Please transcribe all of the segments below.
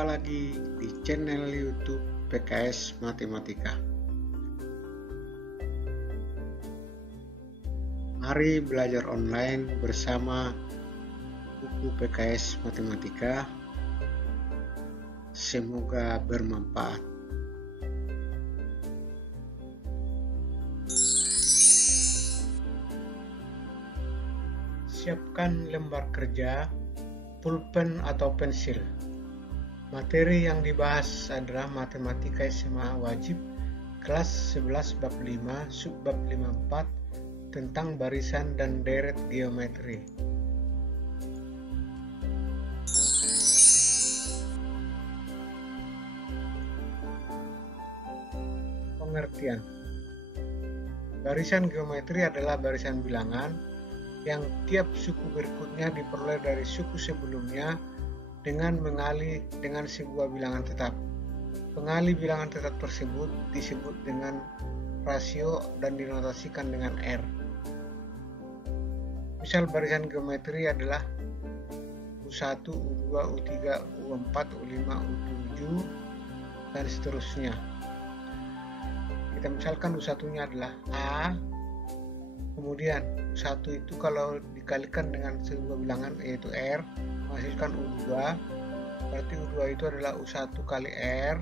Jumpa lagi di channel YouTube PKS Matematika. Mari belajar online bersama buku PKS Matematika. Semoga bermanfaat. Siapkan lembar kerja, pulpen atau pensil. Materi yang dibahas adalah Matematika SMA Wajib kelas 11 bab 5 subbab 54 tentang barisan dan deret geometri. Pengertian. Barisan geometri adalah barisan bilangan yang tiap suku berikutnya diperoleh dari suku sebelumnya dengan mengalih dengan sebuah bilangan tetap. Pengalih bilangan tetap tersebut disebut dengan rasio dan dinotasikan dengan R. Misal barisan geometri adalah U1, U2, U3, U4, U5, U7, dan seterusnya. Kita misalkan U1-nya adalah A, kemudian U1 itu kalau dikalikan dengan sebuah bilangan yaitu R menghasilkan U2, berarti U2 itu adalah U1 kali R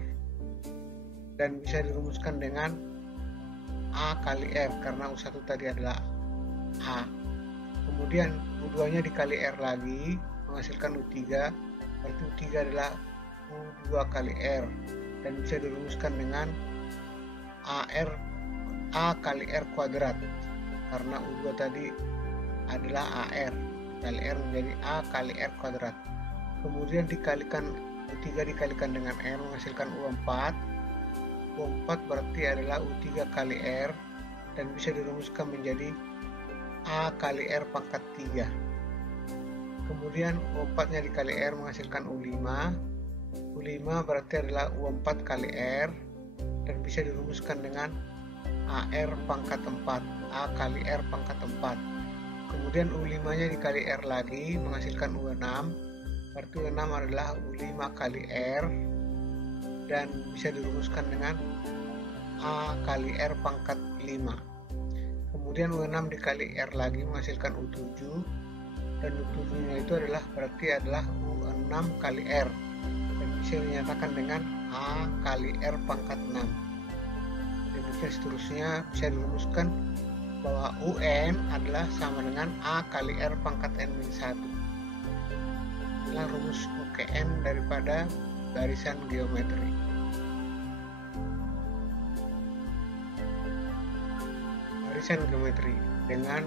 dan bisa dirumuskan dengan A kali R karena U1 tadi adalah A. Kemudian U2 nya dikali R lagi menghasilkan U3, berarti U3 adalah U2 kali R dan bisa dirumuskan dengan A kali R kuadrat karena U2 tadi adalah AR kali R menjadi A kali R kuadrat. Kemudian dikalikan U3 dikalikan dengan R menghasilkan U4. U4 berarti adalah U3 kali R dan bisa dirumuskan menjadi A kali R pangkat 3. Kemudian U4 nya dikali R menghasilkan U5. U5 berarti adalah U4 kali R dan bisa dirumuskan dengan AR pangkat 4, A kali R pangkat 4. Kemudian U5 nya dikali R lagi menghasilkan U6, berarti U6 adalah U5 kali R dan bisa dirumuskan dengan A kali R pangkat 5. Kemudian U6 dikali R lagi menghasilkan U7 dan U7 nya itu adalah U6 kali R dan bisa dinyatakan dengan A kali R pangkat 6. Demikian seterusnya bisa dirumuskan bahwa UN adalah sama dengan A kali R pangkat N-1. Inilah rumus UKN daripada barisan geometri. Barisan geometri dengan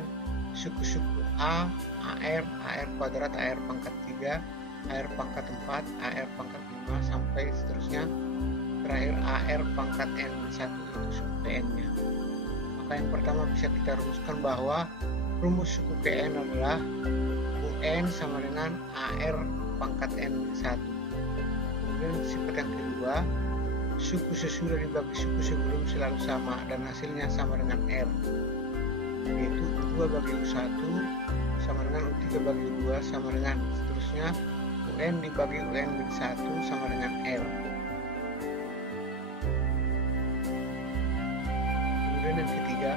suku-suku A, AR, AR kuadrat, AR pangkat 3, AR pangkat 4, AR pangkat 5 sampai seterusnya terakhir AR pangkat N-1 itu suku PN-nya. Yang pertama bisa kita rumuskan bahwa rumus suku PN adalah UN sama dengan AR pangkat N-1. Kemudian sifat yang kedua, suku sesudah dibagi suku sebelum selalu sama dan hasilnya sama dengan R, yaitu U2 bagi U1 sama dengan U3 bagi U2 sama dengan seterusnya UN dibagi UN bagi 1 sama dengan R. Kemudian yang ketiga,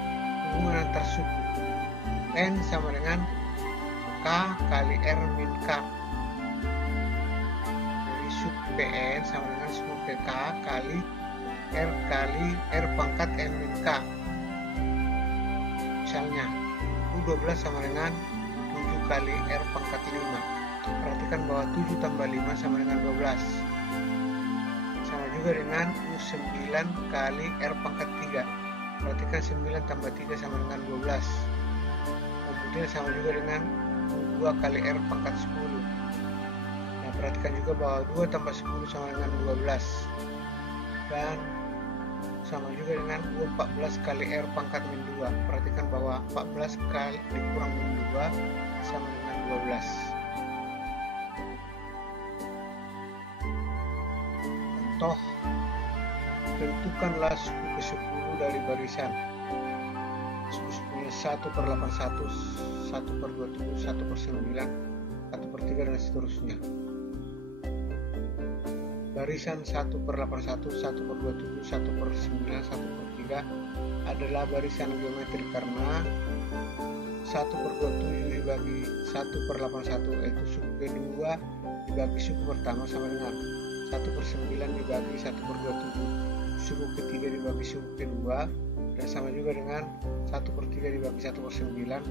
hubungan antar suku N sama dengan K kali R min K. Jadi suku PN sama dengan suku PK kali R pangkat N min K. Misalnya U12 sama dengan 7 kali R pangkat 5. Perhatikan bahwa 7 tambah 5 sama dengan 12. Sama juga dengan U9 kali R pangkat 3. Perhatikan 9 tambah 3 sama dengan 12. Kemudian sama juga dengan 2 kali R pangkat 10. Nah, perhatikan juga bahwa 2 tambah 10 sama dengan 12. Dan sama juga dengan 14 kali R pangkat min 2. Perhatikan bahwa 14 kali dikurang min 2 sama dengan 12. Contoh, tentukanlah suku ke-10 dari barisan suku-sukunya 1/81, 1/27, 1/9, 1/3 dan seterusnya. barisan 1/81, 1/27, 1/9, 1/3 adalah barisan geometri karena 1/27 dibagi 1/81 yaitu suku kedua dibagi suku pertama sama dengan 1/9 dibagi 1/27 suku ketiga dibagi suku kedua, dan sama juga dengan 1/3 dibagi 1/9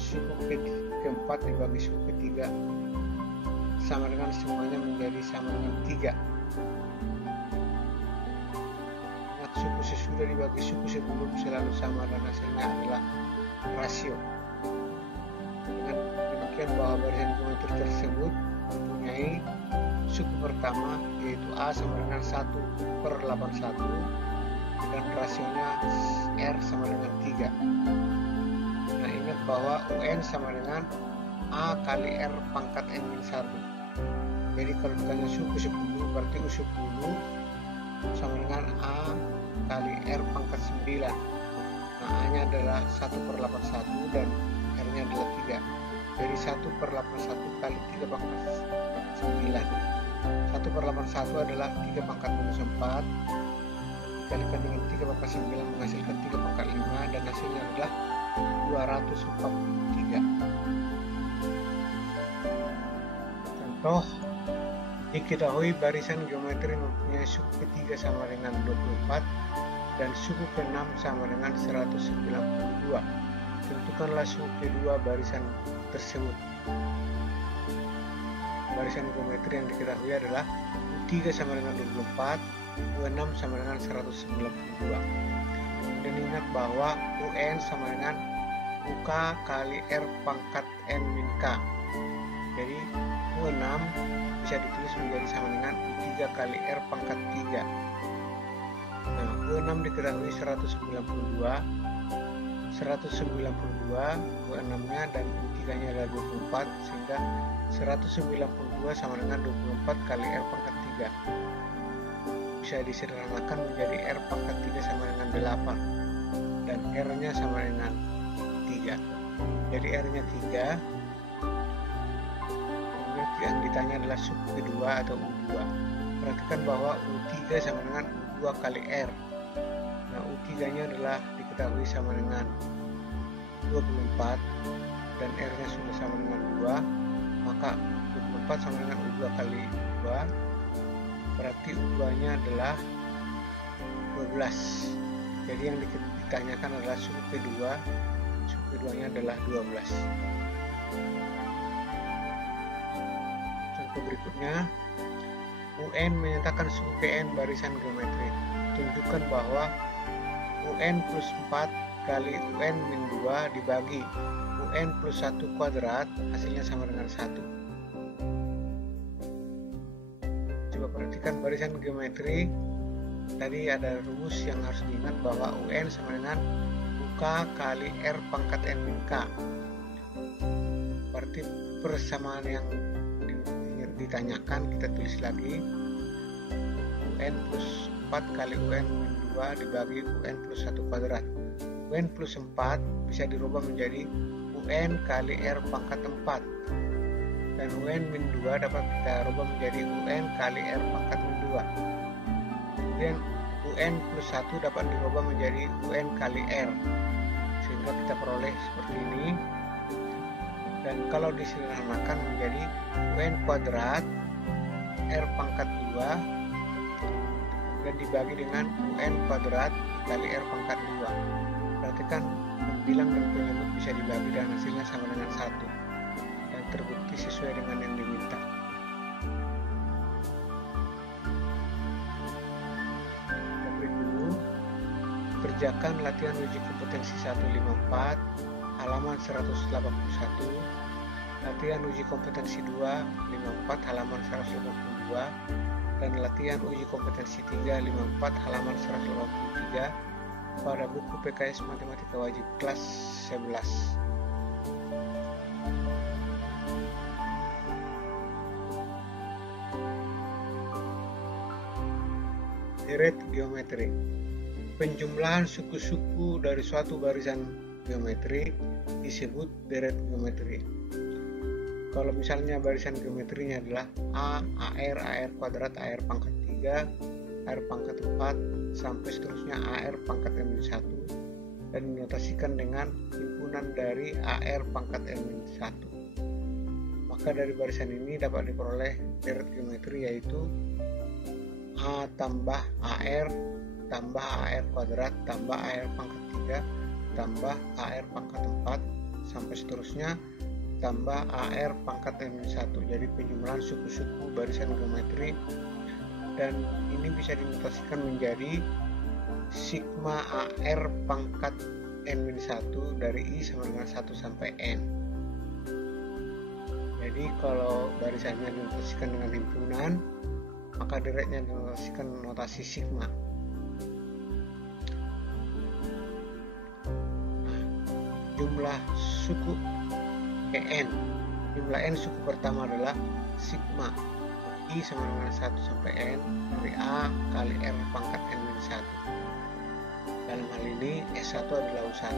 suku keempat dibagi suku ketiga, sama dengan semuanya menjadi sama dengan 3. Ingat, suku sesudah dibagi suku sebelum selalu sama dan hasilnya adalah rasio. Dengan demikian bahwa barisan geometri tersebut mempunyai suku pertama yaitu A sama dengan 1/81 dan rasionya R sama dengan 3. Nah, ingat bahwa UN sama dengan A kali R pangkat N-1. Jadi kalau ditanya suku 10 berarti U10 sama dengan A kali R pangkat 9. Nah, A-nya adalah 1/81 dan R-nya adalah 3. Jadi 1/81 kali 3 pangkat 9. 1/81 adalah 3 pangkat minus 4 dikalikan dengan 3 pangkat 9 menghasilkan 3 pangkat 5 dan hasilnya adalah 243. Contoh, diketahui barisan geometri mempunyai suku ketiga sama dengan 24 dan suku ke-6 sama dengan 192. Tentukanlah suku kedua barisan tersebut. Barisan geometri yang diketahui adalah U3 sama dengan 24, U6 sama dengan 192. Dan ingat bahwa UN sama dengan UK kali R pangkat N min K. Jadi U6 bisa ditulis menjadi sama dengan U3 kali R pangkat 3. Nah, U6 diketahui 192 U6 nya dan U3 nya adalah 24, sehingga 192 sama dengan 24 kali R pangkat 3 bisa disederhanakan menjadi R pangkat 3 sama dengan 8 dan R nya sama dengan 3. Jadi R nya 3. Kemudian yang ditanya adalah suku kedua atau U2. Perhatikan bahwa U3 sama dengan U2 kali R. Nah, U3 nya adalah diketahui sama dengan 24 dan R nya sudah sama dengan 2, maka 24 sama dengan U2 kali 2, berarti U2 nya adalah 12. Jadi yang ditanyakan adalah suku keduanya adalah 12. Contoh berikutnya, UN menyatakan suku KN barisan geometri. Tunjukkan bahwa UN plus 4 kali UN min 2 dibagi UN plus 1 kuadrat hasilnya sama dengan 1. Coba perhatikan barisan geometri. Tadi ada rumus yang harus diingat bahwa UN sama dengan UK kali R pangkat N min K. Berarti persamaan yang ditanyakan kita tulis lagi, UN plus 4 kali UN min 2 dibagi UN plus 1 kuadrat. UN plus 4 bisa dirubah menjadi UN kali R pangkat 4, dan UN min 2 dapat kita rubah menjadi UN kali R pangkat min 2. Kemudian UN plus 1 dapat dirubah menjadi UN kali R, sehingga kita peroleh seperti ini. Dan kalau disederhanakan menjadi UN kuadrat R pangkat 2 dan dibagi dengan UN kuadrat kali R pangkat 2. Perhatikan, pembilang dan penyebut bisa dibagi dan hasilnya sama dengan 1 dan terbukti sesuai dengan yang diminta. Kita break dulu. Kerjakan latihan uji kompetensi 154 halaman 181, latihan uji kompetensi 254 halaman 182, dan latihan uji kompetensi 354 halaman 183 pada buku PKS Matematika Wajib kelas 11. Deret geometri. Penjumlahan suku-suku dari suatu barisan geometri disebut deret geometri. Kalau misalnya barisan geometrinya adalah A, AR, AR kuadrat, AR pangkat 3 AR pangkat 4 sampai seterusnya AR pangkat N-1 dan dinotasikan dengan himpunan dari AR pangkat N-1. Maka dari barisan ini dapat diperoleh deret geometri yaitu A tambah AR tambah AR kuadrat tambah AR pangkat 3 tambah AR pangkat 4 sampai seterusnya tambah AR pangkat N-1. Jadi penjumlahan suku-suku barisan geometri, dan ini bisa dinotasikan menjadi sigma AR pangkat N-1 dari I sama dengan 1 sampai N. Jadi kalau barisannya dinotasikan dengan himpunan, maka deretnya dinotasikan notasi sigma. Jumlah suku N, jumlah N suku pertama adalah sigma I sama dengan 1 sampai N dari A kali R pangkat N-1. Dalam hal ini S1 adalah U1,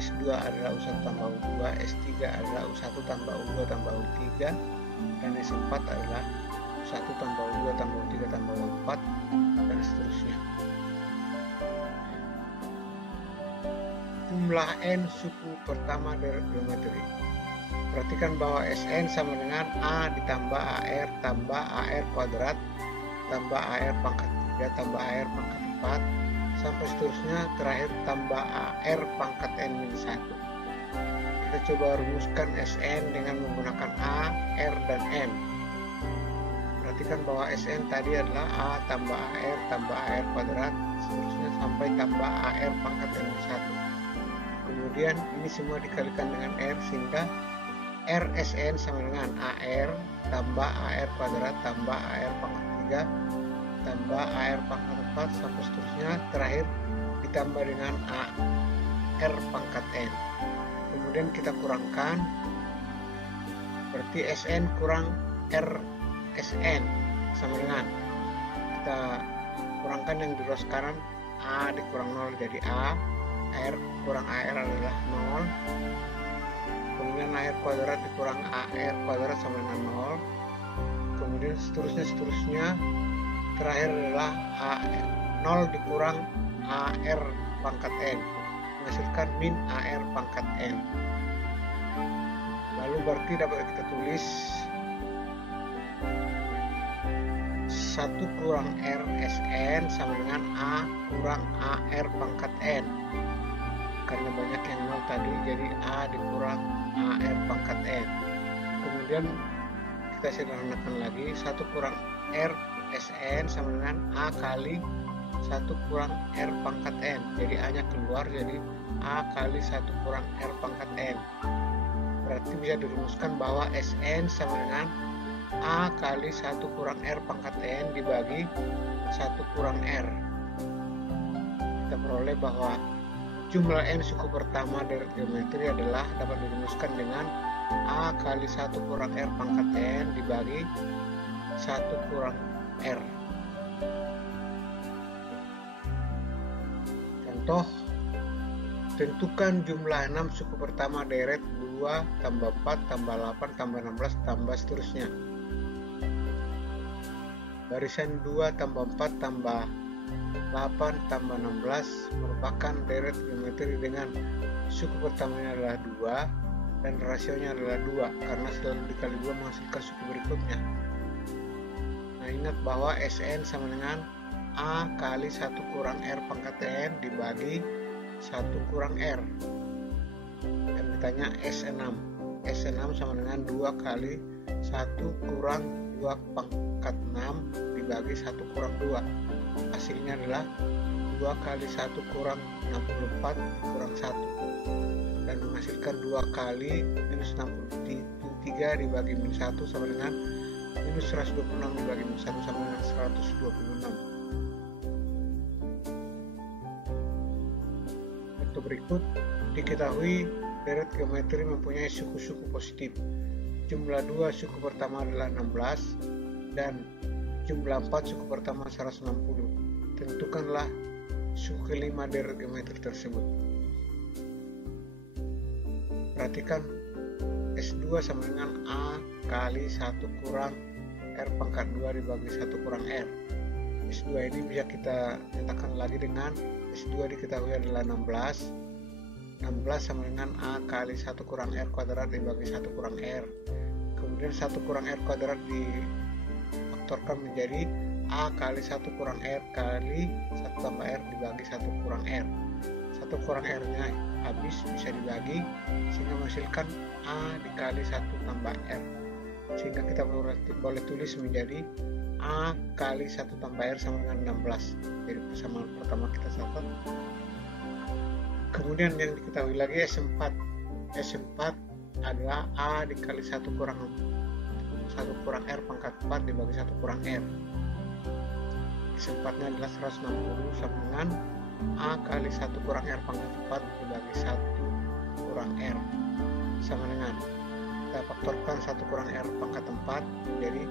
S2 adalah U1 tambah U2, S3 adalah U1 tambah U2 tambah U3, dan S4 adalah U1 tambah U2 tambah U3 tambah U4, dan seterusnya. Jumlah N suku pertama deret geometri. Perhatikan bahwa Sn sama dengan A ditambah AR tambah AR kuadrat tambah AR pangkat 3 tambah AR pangkat 4 sampai seterusnya terakhir tambah AR pangkat N-1. Kita coba rumuskan Sn dengan menggunakan A, R, dan M. Perhatikan bahwa Sn tadi adalah A tambah AR kuadrat seterusnya sampai tambah AR pangkat N-1. Kemudian ini semua dikalikan dengan R sehingga RSN sama dengan AR tambah AR kuadrat tambah AR pangkat 3 tambah AR pangkat 4 sampai seterusnya terakhir ditambah dengan AR pangkat N. Kemudian kita kurangkan, berarti SN kurang RSN sama dengan, kita kurangkan yang di ruas kanan, A dikurang 0 jadi A, AR kurang AR adalah 0, kemudian AR kuadrat dikurang AR kuadrat sama dengan 0, kemudian seterusnya terakhir adalah 0 dikurang AR pangkat N menghasilkan min AR pangkat N. Lalu berarti dapat kita tulis 1 kurang RSN sama dengan A kurang AR pangkat N. Karena banyak yang 0 tadi, jadi A dikurang AR pangkat N. Kemudian kita sederhanakan lagi, 1 kurang R SN sama dengan A kali 1 kurang R pangkat N. Jadi A nya keluar, jadi A kali 1 kurang R pangkat N. Berarti bisa dirumuskan bahwa SN sama dengan A kali 1 kurang R pangkat N dibagi 1 kurang R. Kita peroleh bahwa jumlah N suku pertama dari geometri adalah dapat dirumuskan dengan A kali 1 kurang R pangkat N dibagi 1 kurang R. Contoh, tentukan jumlah 6 suku pertama deret 2 tambah 4 tambah 8 tambah 16 tambah seterusnya. Barisan 2 tambah 4 tambah 8 tambah 16 merupakan deret geometri dengan suku pertamanya adalah 2 dan rasionya adalah 2 karena selalu dikali 2 menghasilkan suku berikutnya. Nah, ingat bahwa Sn sama dengan A kali 1 kurang R pangkat N dibagi 1 kurang R. Dan ditanya S6. S6 sama dengan 2 kali 1 kurang 2 pangkat 6 dibagi 1 kurang 2. Hasilnya adalah 2 kali 1 kurang 64 kurang 1 dan menghasilkan 2 kali minus 63 dibagi minus 1 sama dengan minus 126 dibagi minus 1 sama dengan 126. Untuk berikut, diketahui deret geometri mempunyai suku-suku positif. Jumlah 2 suku pertama adalah 16 dan jumlah 4 suku pertama 160. Tentukanlah suku kelima deret geometri tersebut. Perhatikan S2 sama dengan A kali 1 kurang R pangkat 2 dibagi 1 kurang R. S2 ini bisa kita nyatakan lagi dengan S2 diketahui adalah 16. 16 sama dengan A kali 1 kurang R kuadrat dibagi 1 kurang R. Kemudian 1 kurang R kuadrat difaktorkan menjadi A kali 1 kurang R kali 1 tambah R dibagi 1 kurang R. 1 kurang R nya habis bisa dibagi sehingga menghasilkan A dikali 1 tambah R, sehingga kita boleh tulis menjadi A kali 1 tambah R sama dengan 16. Jadi persamaan pertama kita catat. Kemudian yang diketahui lagi S4 adalah A dikali 1 kurang R pangkat 4 dibagi 1 kurang R. S4 nya adalah 160 sama dengan A kali 1 kurang R pangkat 4 dibagi 1 kurang R sama dengan, kita faktorkan 1 kurang R pangkat 4 jadi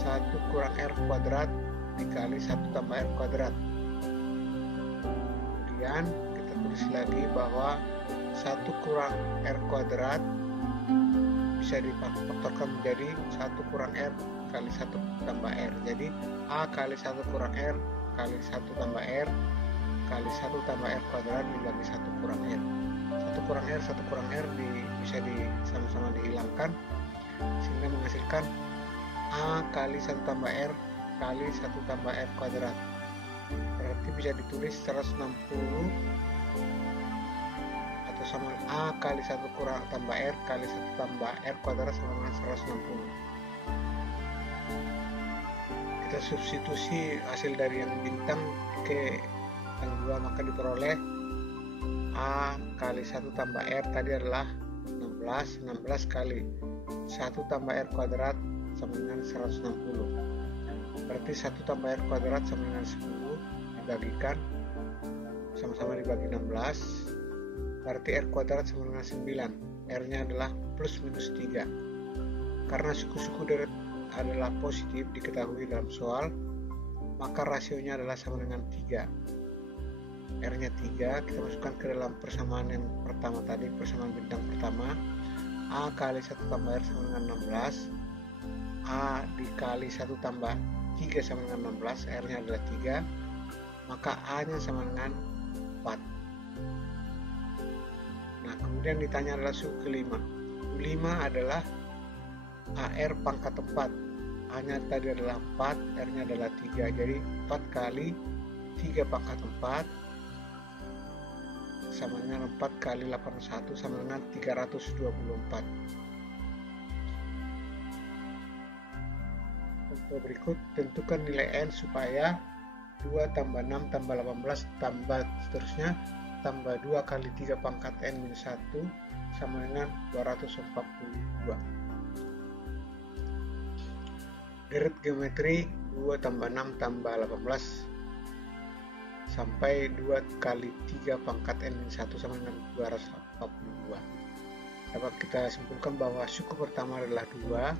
1 kurang R kuadrat dikali 1 tambah R kuadrat. Kemudian kita tulis lagi bahwa 1 kurang R kuadrat bisa difaktorkan menjadi 1 kurang R kali 1 tambah R. Jadi A kali 1 kurang R kali 1 tambah R kali 1 tambah R kuadrat dibagi 1 kurang R. 1 kurang R bisa sama-sama dihilangkan sehingga menghasilkan A kali 1 tambah R kali 1 tambah R kuadrat. Berarti bisa ditulis 160 atau sama A kali 1 kurang tambah R kali 1 tambah R kuadrat sama dengan 160. Kita substitusi hasil dari yang bintang ke yang 2, maka diperoleh A kali 1 tambah R tadi adalah 16 kali 1 tambah R kuadrat sama dengan 160. Berarti 1 tambah R kuadrat sama dengan 10 dibagikan sama-sama dibagi 16, berarti R kuadrat sama dengan 9. R nya adalah plus minus 3. Karena suku-suku deret adalah positif diketahui dalam soal, maka rasionya adalah sama dengan 3. R nya 3, kita masukkan ke dalam persamaan yang pertama tadi, persamaan bintang pertama. A kali 1 tambah R sama dengan 16, A dikali 1 tambah 3 sama dengan 16, R nya adalah 3, maka A nya sama dengan 4. Nah, kemudian ditanya adalah suku kelima. 5 adalah AR pangkat 4, A nya tadi adalah 4, R nya adalah 3, jadi 4 kali 3 pangkat 4 sama dengan 4 kali 81 sama dengan 324. Untuk berikut, tentukan nilai N supaya 2 tambah 6 tambah 18 tambah seterusnya tambah 2 kali 3 pangkat N minus 1 sama dengan 242. Deret geometri 2 tambah 6 tambah 18 sampai 2 kali 3 pangkat N minus 1 sama dengan 242. Dapat kita simpulkan bahwa suku pertama adalah 2,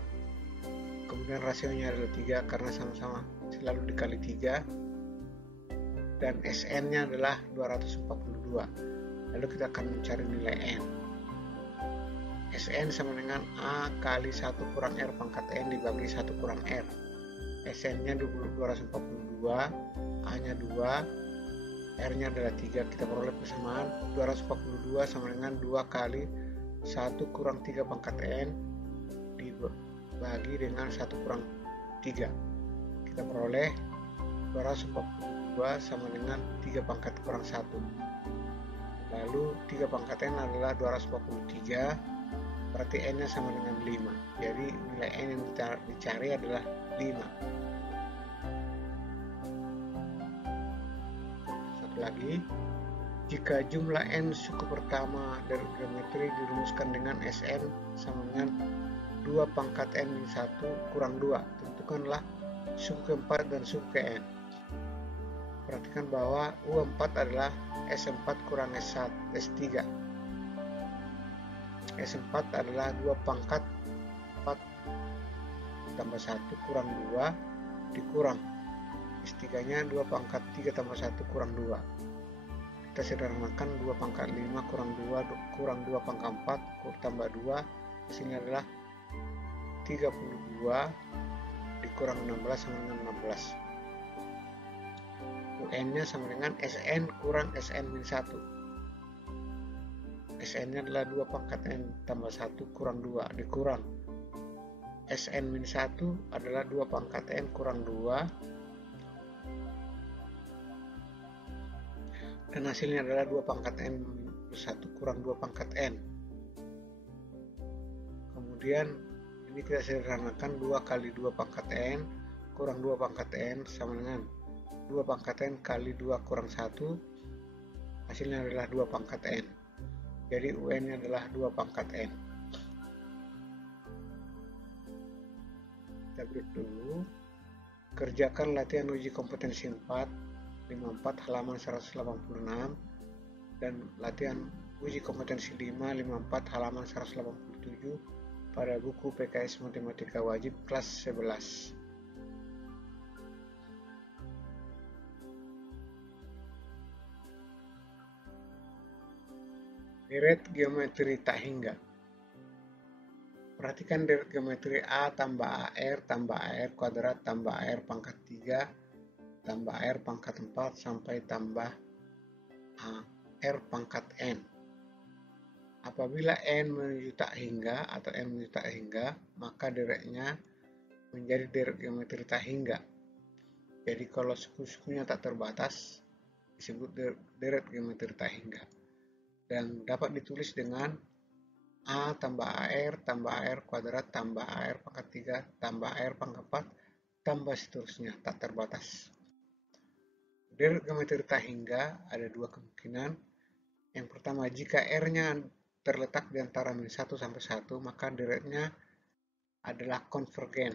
kemudian rasionya adalah 3 karena sama-sama selalu dikali 3, dan Sn nya adalah 242. Lalu kita akan mencari nilai N. Sn sama dengan A kali 1 kurang R pangkat N dibagi 1 kurang R. Sn nya 242, A nya 2, R nya adalah 3, kita peroleh persamaan 242 sama dengan 2 kali 1 kurang 3 pangkat N dibagi dengan 1 kurang 3. Kita peroleh 242 sama dengan 3 pangkat kurang 1. Lalu 3 pangkat N adalah 243, berarti N nya sama dengan 5. Jadi nilai N yang dicari adalah 5. Lagi, jika jumlah N suku pertama dari geometri dirumuskan dengan Sn sama dengan 2 pangkat N minus 1 kurang 2, tentukanlah suku keempat dan suku ke N. Perhatikan bahwa U4 adalah S4 kurang S3. S4 adalah 2 pangkat 4 tambah 1 kurang 2 dikurang S3 nya 2 pangkat 3 tambah 1 kurang 2. Kita sederhanakan 2 pangkat 5 kurang 2 kurang 2 pangkat 4 tambah 2, hasilnya adalah 32 dikurang 16 sama dengan 16. UN-nya sama dengan SN kurang SN-1. SN-nya adalah 2 pangkat N tambah 1 kurang 2 dikurang SN-1 adalah 2 pangkat N kurang 2, dan hasilnya adalah 2 pangkat N plus 1 kurang 2 pangkat N. Kemudian ini kita sederhanakan, 2 kali 2 pangkat N kurang 2 pangkat N sama dengan 2 pangkat N kali 2 kurang 1, hasilnya adalah 2 pangkat N. Jadi UN-nya adalah 2 pangkat N. Kita break dulu. Kerjakan latihan uji kompetensi 4, 54 halaman 186, dan latihan uji kompetensi 5, 54 halaman 187 pada buku PKS Matematika Wajib kelas 11. Deret geometri tak hingga. Perhatikan deret geometri A tambah AR tambah AR kuadrat tambah AR pangkat 3 tambah AR pangkat 4 sampai tambah AR pangkat N. Apabila N menuju tak hingga atau N menuju tak hingga, maka deretnya menjadi deret geometri tak hingga. Jadi kalau suku-sukunya tak terbatas disebut deret geometri tak hingga. Dan dapat ditulis dengan A tambah AR kuadrat tambah AR pangkat 3 tambah AR pangkat 4 tambah seterusnya, tak terbatas. Deret geometri tak hingga ada 2 kemungkinan. Yang pertama, jika R-nya terletak di antara -1 sampai 1, maka deretnya adalah konvergen.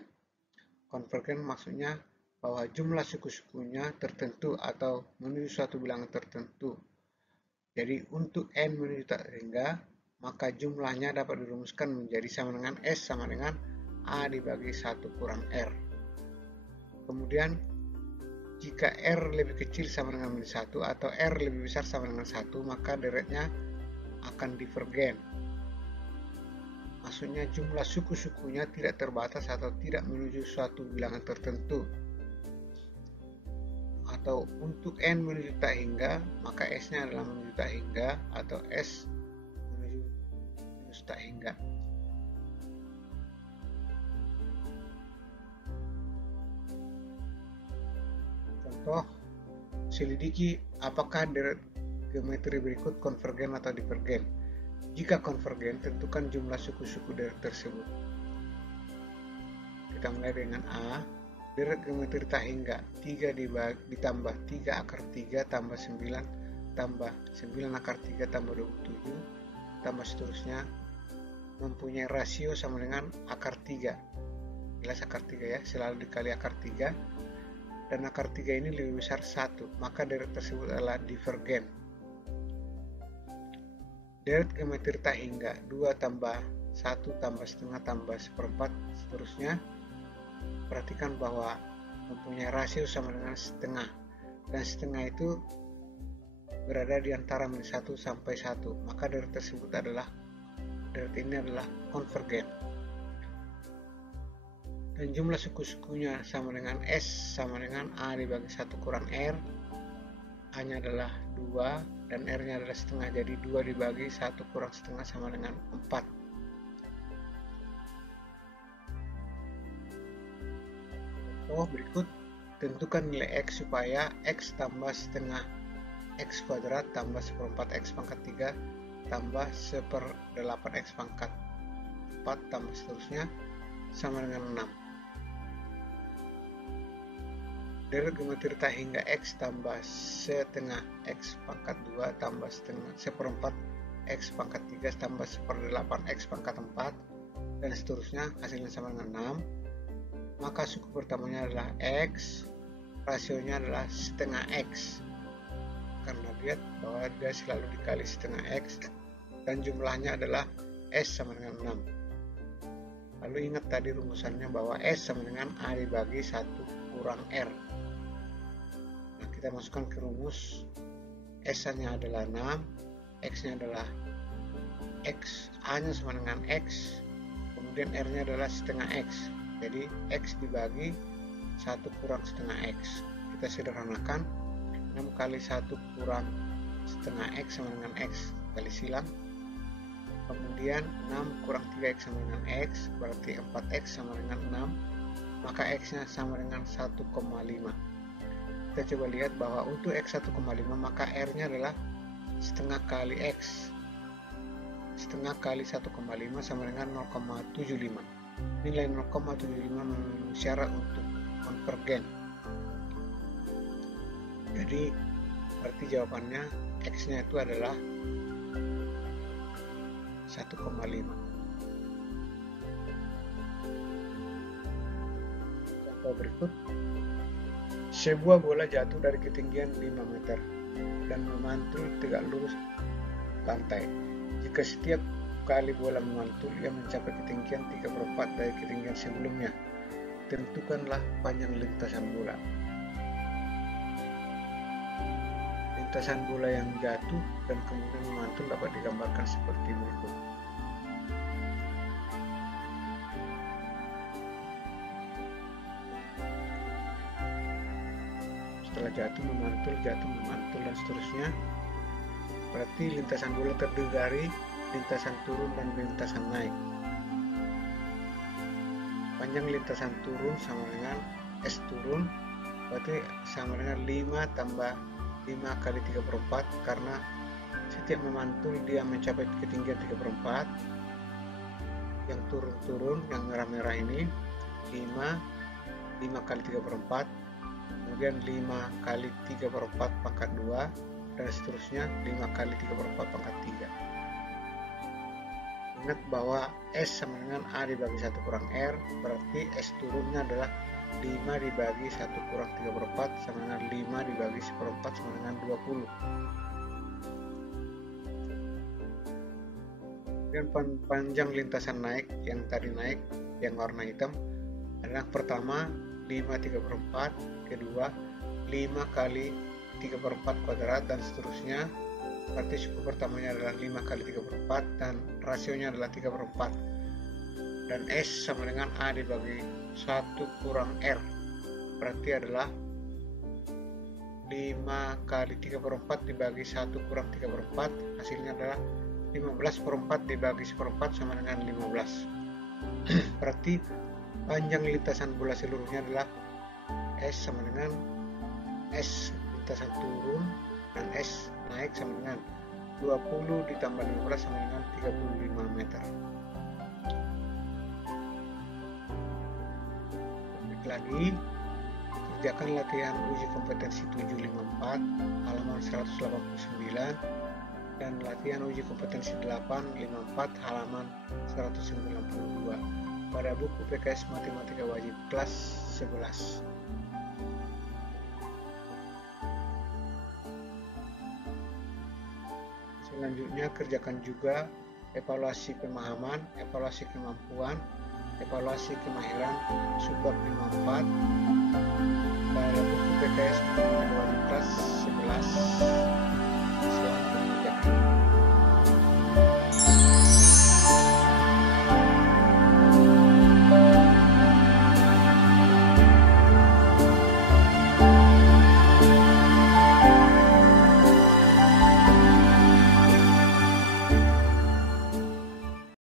Konvergen maksudnya bahwa jumlah suku-sukunya tertentu atau menuju suatu bilangan tertentu. Jadi untuk N menuju tak hingga, maka jumlahnya dapat dirumuskan menjadi sama dengan S sama dengan A dibagi 1 kurang R. Kemudian jika R lebih kecil sama dengan -1 atau R lebih besar sama dengan 1, maka deretnya akan divergen. Maksudnya jumlah suku-sukunya tidak terbatas atau tidak menuju suatu bilangan tertentu. Atau untuk N menuju tak hingga, maka S-nya adalah menuju tak hingga atau S menuju tak hingga. Contoh, selidiki apakah deret geometri berikut konvergen atau divergen. Jika konvergen, tentukan jumlah suku-suku deret tersebut. Kita mulai dengan A. Deret geometri tak hingga 3 ditambah 3 akar 3 tambah 9 tambah 9 akar 3 tambah 27 tambah seterusnya mempunyai rasio sama dengan akar 3. Jelas akar 3 ya, selalu dikali akar 3, dan akar 3 ini lebih besar 1, maka deret tersebut adalah divergen. Deret geometri tak hingga 2 tambah 1 tambah setengah tambah seperempat seterusnya. Perhatikan bahwa mempunyai rasio sama dengan setengah, dan setengah itu berada di antara -1 sampai 1, maka deret tersebut adalah ini adalah konvergen. Dan jumlah suku-sukunya sama dengan S sama dengan A dibagi 1 kurang R. A nya adalah 2 dan R nya adalah setengah, jadi 2 dibagi 1 kurang setengah sama dengan 4. Berikut, tentukan nilai X supaya X tambah setengah X kuadrat tambah seperempat X pangkat 3 tambah 1/8 X pangkat 4 tambah seterusnya sama dengan 6. Deret geometri tak hingga X tambah setengah X pangkat 2 tambah seperempat X pangkat 3 tambah 1/8 X pangkat 4 dan seterusnya, hasilnya sama dengan 6. Maka suku pertamanya adalah X, rasionya adalah setengah X, karena lihat bahwa dia selalu dikali setengah X, dan jumlahnya adalah S sama dengan 6. Lalu ingat tadi rumusannya bahwa S sama dengan A dibagi 1 kurang R. Nah, kita masukkan ke rumus. S-nya adalah 6, X-nya adalah X, A-nya sama dengan X, kemudian R-nya adalah setengah X. Jadi X dibagi 1 kurang setengah X. Kita sederhanakan, 6 kali 1 kurang setengah X sama dengan X kali silang. Kemudian 6 kurang 3X sama dengan X, berarti 4X sama dengan 6, maka X-nya sama dengan 1,5. Kita coba lihat bahwa untuk X 1,5 maka R-nya adalah setengah kali X. Setengah kali 1,5 sama dengan 0,75. Nilai 0,75 memenuhi syarat untuk konvergen. Jadi berarti jawabannya X-nya itu adalah 1,5. Contoh berikut. Sebuah bola jatuh dari ketinggian 5 meter dan memantul tegak lurus lantai. Jika setiap kali bola memantul, ia mencapai ketinggian 3/4 dari ketinggian sebelumnya. Tentukanlah panjang lintasan bola. Lintasan bola yang jatuh dan kemudian memantul dapat digambarkan seperti berikut. Setelah jatuh, memantul, dan seterusnya. Berarti lintasan bola terdiri dari lintasan turun dan lintasan naik. Panjang lintasan turun sama dengan S turun, berarti sama dengan 5 tambah 5 kali 3/4, karena setiap memantul dia mencapai ketinggian 3/4. Yang turun-turun, yang merah-merah ini 5 kali 3/4, kemudian 5 kali 3/4 pangkat 2, dan seterusnya 5 kali 3/4 pangkat 3. Ingat bahwa S sama dengan A dibagi 1 kurang R, berarti S turunnya adalah 5 dibagi 1 kurang 3/4 sama dengan 5 dibagi 1/4 sama dengan 20. Dan panjang lintasan naik, yang tadi naik, yang warna hitam, adalah pertama 5 3/4, kedua 5 kali 3/4 kuadrat, dan seterusnya. Berarti suku pertamanya adalah 5 kali 3/4 dan rasionya adalah 3/4. Dan S sama dengan A dibagi 1 kurang R, berarti adalah 5 kali 3/4 dibagi 1 kurang 3/4, hasilnya adalah 15/4 dibagi 1/4 sama dengan 15. Berarti panjang lintasan bola seluruhnya adalah S sama dengan S lintasan turun dan S naik sama dengan 20 ditambah 15 sama dengan 35 meter. Lagi, kerjakan latihan uji kompetensi 754 halaman 189 dan latihan uji kompetensi 854 halaman 192 pada buku PKS Matematika Wajib kelas 11. Selanjutnya kerjakan juga evaluasi pemahaman, evaluasi kemampuan, evaluasi kemahiran subbab 54 pada buku PKS Matematika Wajib kelas 11.